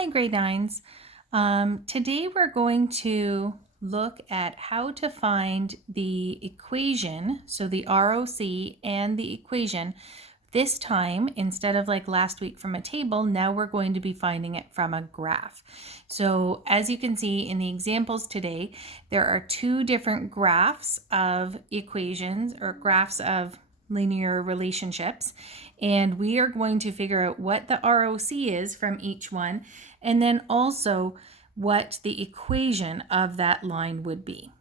Hi, grade nines. Today we're going to look at how to find the equation, so the ROC and the equation. This time, instead of like last week from a table, now we're going to be finding it from a graph. So as you can see in the examples today, there are two different graphs of equations or graphs of linear relationships, and we are going to figure out what the ROC is from each one, and then also what the equation of that line would be.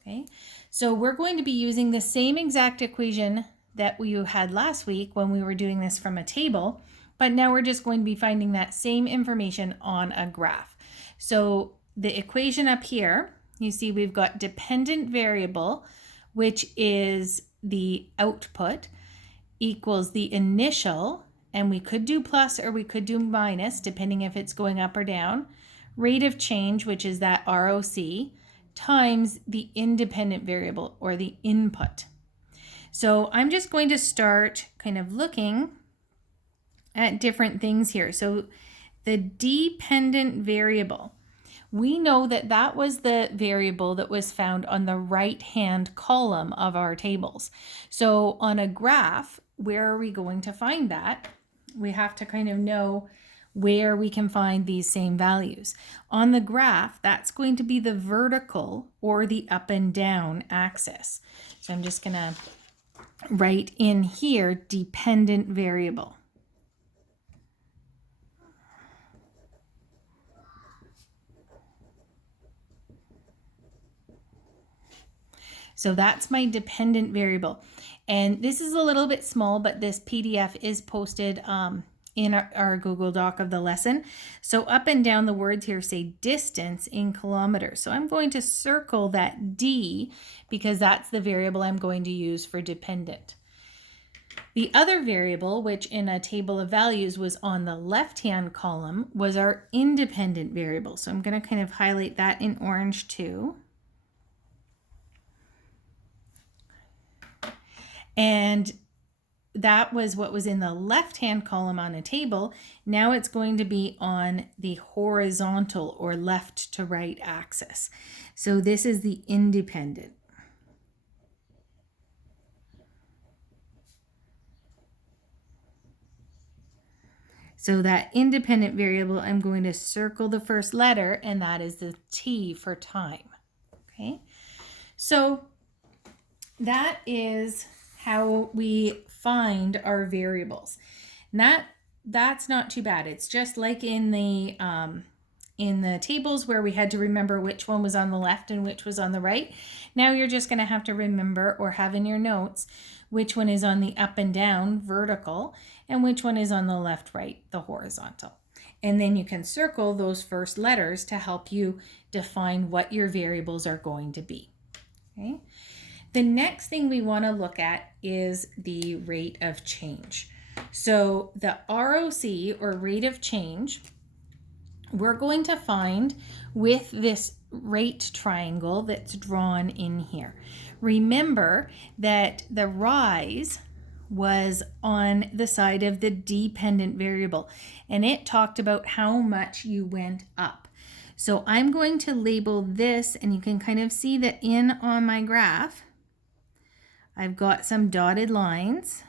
Okay, so we're going to be using the same exact equation that we had last week when we were doing this from a table, but now we're just going to be finding that same information on a graph. So the equation up here, you see we've got dependent variable, which is the output, equals the initial, and we could do plus or we could do minus depending if it's going up or down, rate of change, which is that ROC, times the independent variable or the input. So I'm just going to start kind of looking at different things here. So the dependent variable, we know that that was the variable that was found on the right-hand column of our tables. So on a graph, where are we going to find that? We have to kind of know where we can find these same values. On the graph, that's going to be the vertical or the up and down axis. So I'm just going to write in here dependent variable. So that's my dependent variable. And this is a little bit small, but this PDF is posted in our Google Doc of the lesson. So up and down the words here say distance in kilometers. So I'm going to circle that D because that's the variable I'm going to use for dependent. The other variable, which in a table of values was on the left-hand column, was our independent variable. So I'm going to kind of highlight that in orange too. And that was what was in the left-hand column on a table. Now it's going to be on the horizontal or left to right axis. So this is the independent. So that independent variable, I'm going to circle the first letter, and that is the T for time. Okay, so that is how we find our variables. And that's not too bad. It's just like in the tables where we had to remember which one was on the left and which was on the right. Now you're just going to have to remember or have in your notes which one is on the up and down vertical and which one is on the left, right, the horizontal. And then you can circle those first letters to help you define what your variables are going to be. Okay. The next thing we want to look at is the rate of change. So the ROC or rate of change, we're going to find with this rate triangle that's drawn in here. Remember that the rise was on the side of the dependent variable, and it talked about how much you went up. So I'm going to label this, and you can kind of see that on my graph, I've got some dotted lines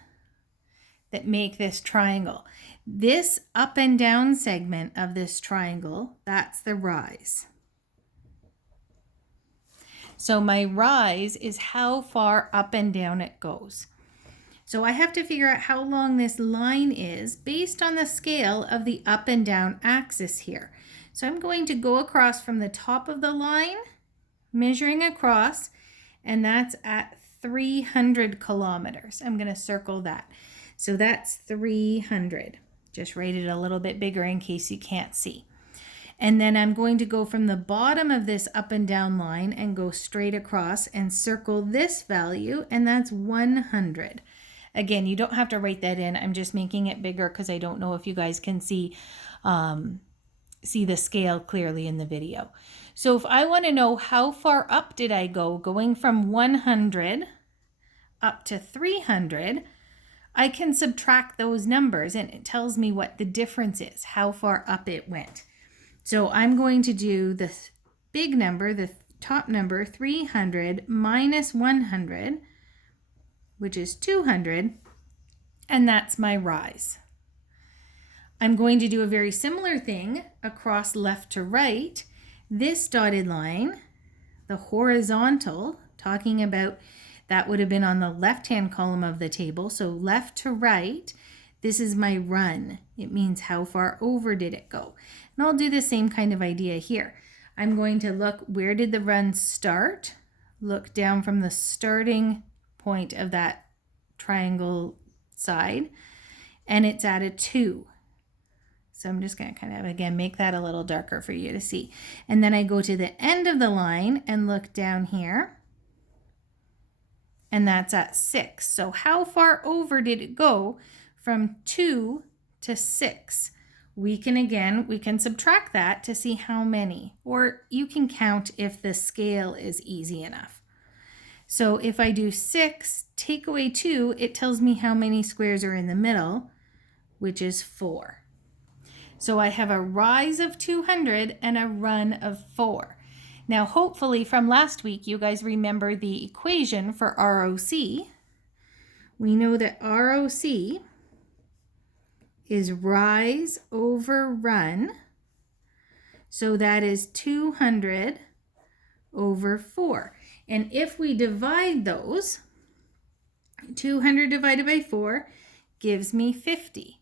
that make this triangle. This up and down segment of this triangle, that's the rise. So my rise is how far up and down it goes. So I have to figure out how long this line is based on the scale of the up and down axis here. So I'm going to go across from the top of the line, measuring across, and that's at 300 kilometers. I'm going to circle that. So that's 300. Just write it a little bit bigger in case you can't see. And then I'm going to go from the bottom of this up and down line and go straight across and circle this value, and that's 100. Again, you don't have to write that in. I'm just making it bigger because I don't know if you guys can see the scale clearly in the video. So if I want to know how far up did I go, going from 100 up to 300, I can subtract those numbers and it tells me what the difference is, how far up it went. So I'm going to do the big number, the top number, 300 minus 100, which is 200, and that's my rise. I'm going to do a very similar thing across left to right. This dotted line, the horizontal, talking about that would have been on the left-hand column of the table. So left to right, this is my run. It means how far over did it go. And I'll do the same kind of idea here. I'm going to look, where did the run start? Look down from the starting point of that triangle side, and it's at a 2. So I'm just going to kind of, again, make that a little darker for you to see. And then I go to the end of the line and look down here, and that's at 6. So how far over did it go from 2 to 6? We can subtract that to see how many, or you can count if the scale is easy enough. So if I do 6, take away 2, it tells me how many squares are in the middle, which is 4. So I have a rise of 200 and a run of 4. Now, hopefully from last week, you guys remember the equation for ROC. We know that ROC is rise over run. So that is 200 over 4. And if we divide those, 200 divided by 4 gives me 50.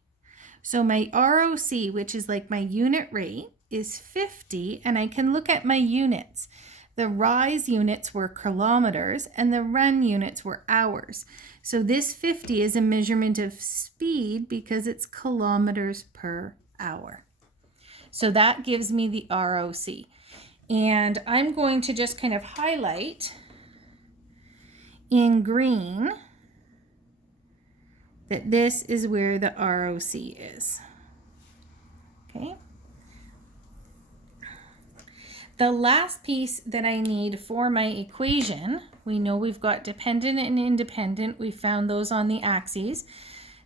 So my ROC, which is like my unit rate, is 50, and I can look at my units. The rise units were kilometers and the run units were hours. So this 50 is a measurement of speed because it's kilometers per hour. So that gives me the ROC. And I'm going to just kind of highlight in green that this is where the ROC is. Okay. The last piece that I need for my equation, we know we've got dependent and independent. We found those on the axes.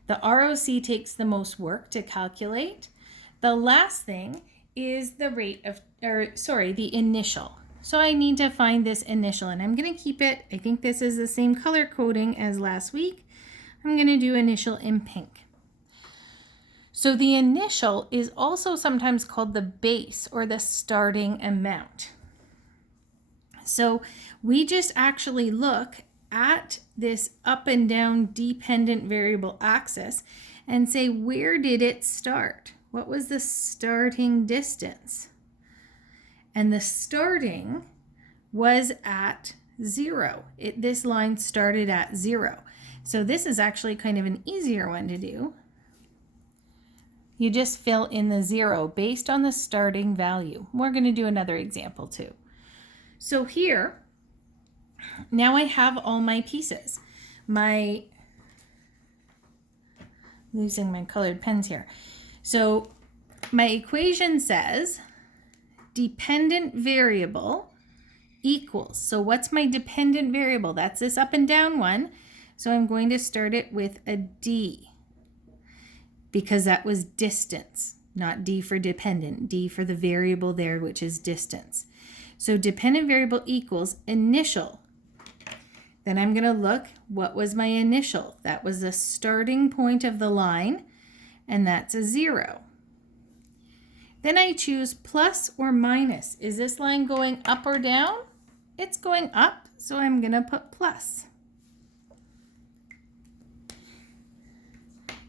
The ROC takes the most work to calculate. The last thing is the the initial. So I need to find this initial, and I'm going to keep it, I think this is the same color coding as last week. I'm going to do initial in pink. So the initial is also sometimes called the base or the starting amount. So we just actually look at this up and down dependent variable axis and say, where did it start? What was the starting distance? And the starting was at 0. This line started at 0. So this is actually kind of an easier one to do. You just fill in the 0 based on the starting value. We're going to do another example too. So here, now I have all my pieces. Losing my colored pens here. So my equation says dependent variable equals. So what's my dependent variable? That's this up and down one. So I'm going to start it with a D because that was distance, not D for dependent, D for the variable there, which is distance. So dependent variable equals initial. Then I'm going to look, what was my initial? That was the starting point of the line, and that's a 0. Then I choose plus or minus. Is this line going up or down? It's going up, so I'm going to put plus.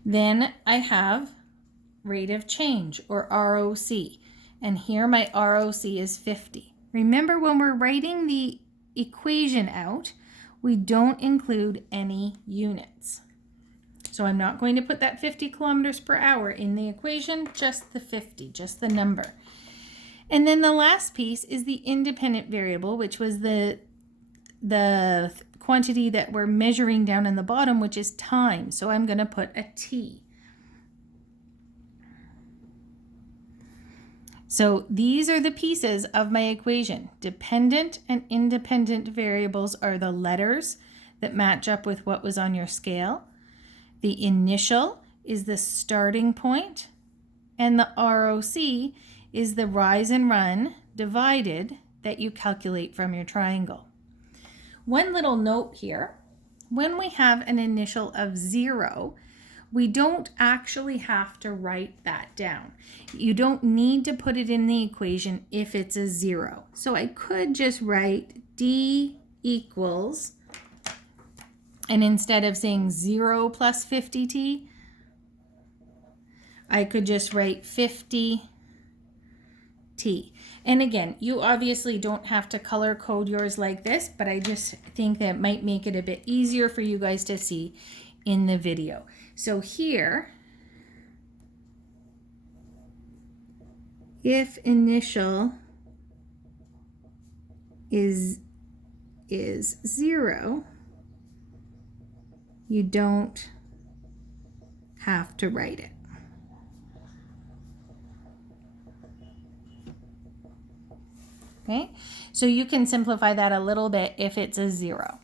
Then I have rate of change, or ROC, and here my ROC is 50. Remember, when we're writing the equation out, we don't include any units. So I'm not going to put that 50 kilometers per hour in the equation, just the 50, just the number. And then the last piece is the independent variable, which was the quantity that we're measuring down in the bottom, which is time. So I'm going to put a T. So these are the pieces of my equation. Dependent and independent variables are the letters that match up with what was on your scale. The initial is the starting point, and the ROC is the rise and run divided that you calculate from your triangle. One little note here, when we have an initial of 0, we don't actually have to write that down. You don't need to put it in the equation if it's a 0. So I could just write D equals, and instead of saying 0 plus 50t, I could just write 50t. And again, you obviously don't have to color code yours like this, but I just think that might make it a bit easier for you guys to see in the video. So here, if initial is 0, you don't have to write it. Okay, so you can simplify that a little bit if it's a 0.